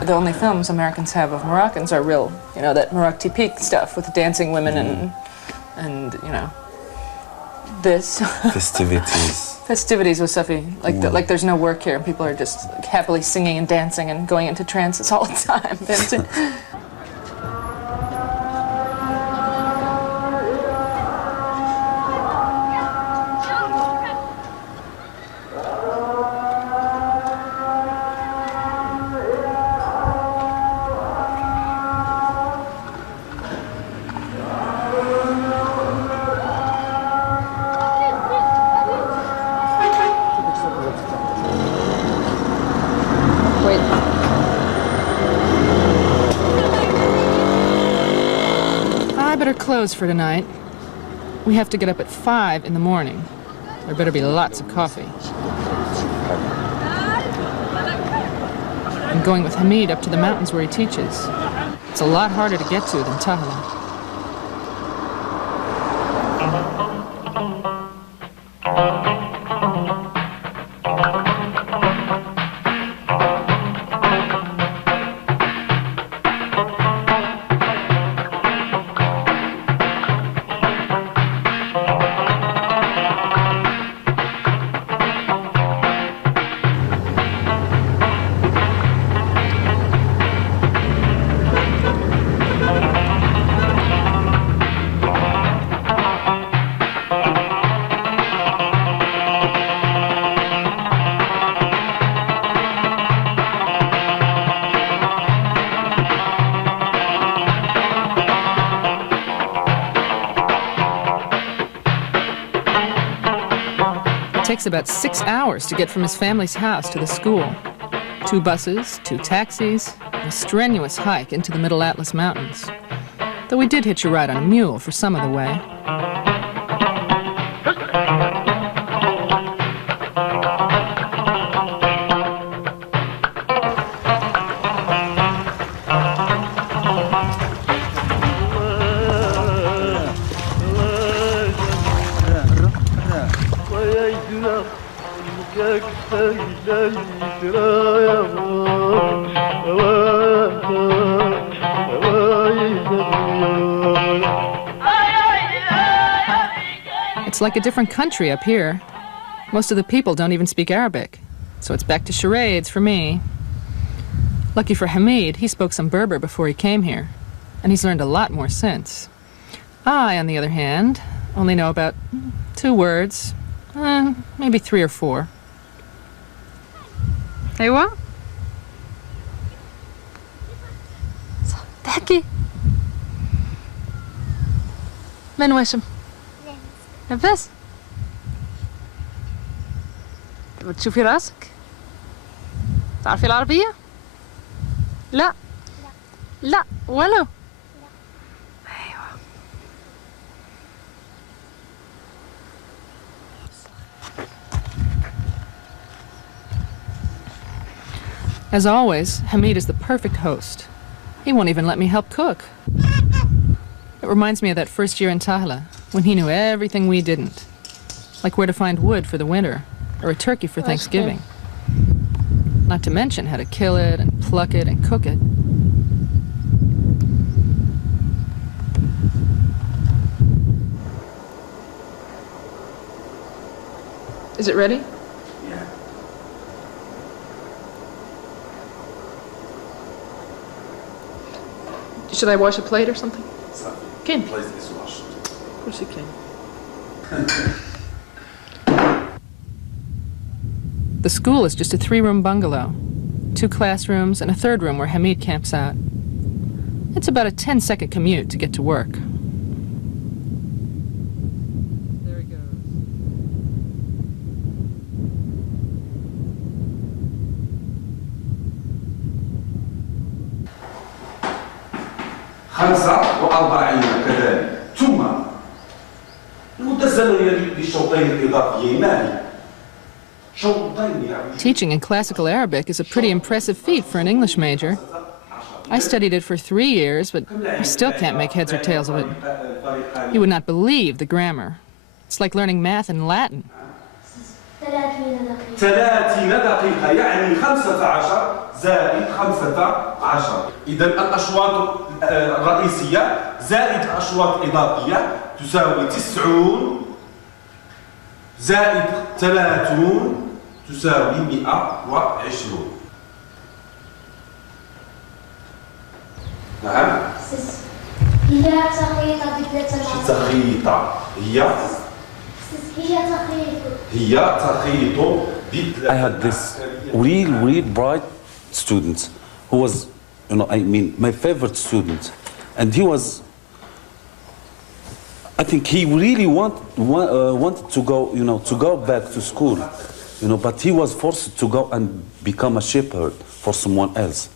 The only films Americans have of Moroccans are real, you know, that Morocco Peak stuff with dancing women and you know, this. Festivities. Festivities with Safi. Like there's no work here and people are just like, happily singing and dancing and going into trances all the time. Dancing. I better close for tonight. We have to get up at 5 in the morning. There better be lots of coffee. I'm going with Hamid up to the mountains where he teaches. It's a lot harder to get to than Tahala. It takes about 6 hours to get from his family's house to the school. 2 buses, 2 taxis, and a strenuous hike into the Middle Atlas Mountains. Though we did hitch a ride on a mule for some of the way. It's like a different country up here. Most of the people don't even speak Arabic, so it's back to charades for me. Lucky for Hamid, he spoke some Berber before he came here, and he's learned a lot more since. I, on the other hand, only know about 2 words, maybe 3 or 4. أيوة تحكي من واشم نفس تبغى تشوفي راسك تعرفي العربية لا لا ولو أيوة As always, Hamid is the perfect host. He won't even let me help cook. It reminds me of that first year in Tahala, when he knew everything we didn't. Like where to find wood for the winter, or a turkey for Thanksgiving. Not to mention how to kill it and pluck it and cook it. Is it ready? Yeah. Should I wash a plate or something? Can. The plate is washed. Of course you can. The school is just a 3-room bungalow. 2 classrooms and a 3rd room where Hamid camps out. It's about a 10-second commute to get to work. There he goes. ثم المدة الزمنية للشوطين الإضافيين ما هي؟ Teaching in classical Arabic is a pretty impressive feat for an English major. I studied it for 3 years, but I still can't make heads or tails of it. You would not believe the grammar. It's like learning math in Latin. 30 دقيقة يعني 15 زائد 15. إذا الأشواط الرئيسية زائد الأشواط الإضافية تساوي 90 زائد 30 تساوي 120. نعم. هي تخيط بدلة تخيط هي تخيط بدلة. I had this real bright student who was, I mean, my favorite student, and he was. I think he really wanted to go, to go back to school, but he was forced to go and become a shepherd for someone else.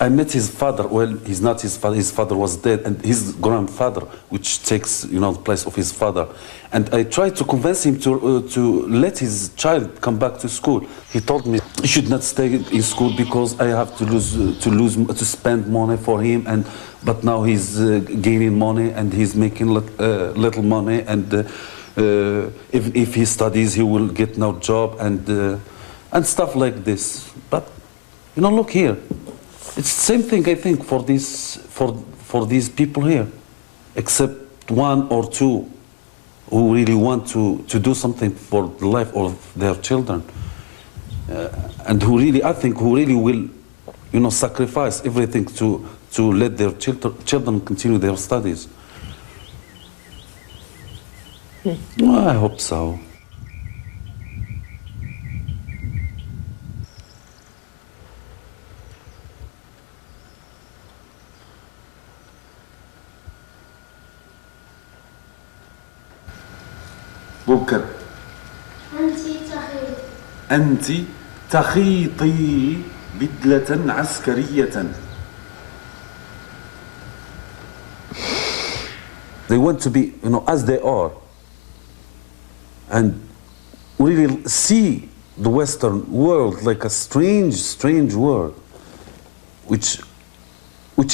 I met his father. Well, he's not his father. His father was dead, and his grandfather, which takes, the place of his father. And I tried to convince him to let his child come back to school. He told me he should not stay in school because I have to spend money for him. But now he's gaining money and he's making little money. And if he studies, he will get no job and stuff like this. But look here. It's the same thing, I think, for these people here, except one or two who really want to do something for the life of their children, and who really will, sacrifice everything to let their children continue their studies. Well, I hope so. ممكن. أنت تخيطي بدلة عسكرية. They want to be, as they are, and really see the Western world like a strange world, which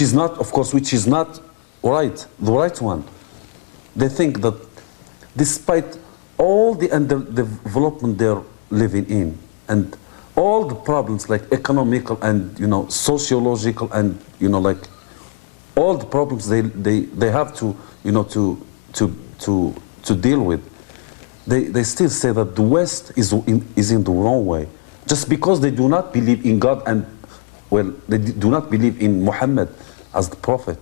is not, of course, right, the right one. They think that despite all the underdevelopment they're living in, and all the problems like economical and sociological and like all the problems they have to to deal with, they still say that the West is in the wrong way, just because they do not believe in God and they do not believe in Muhammad as the prophet.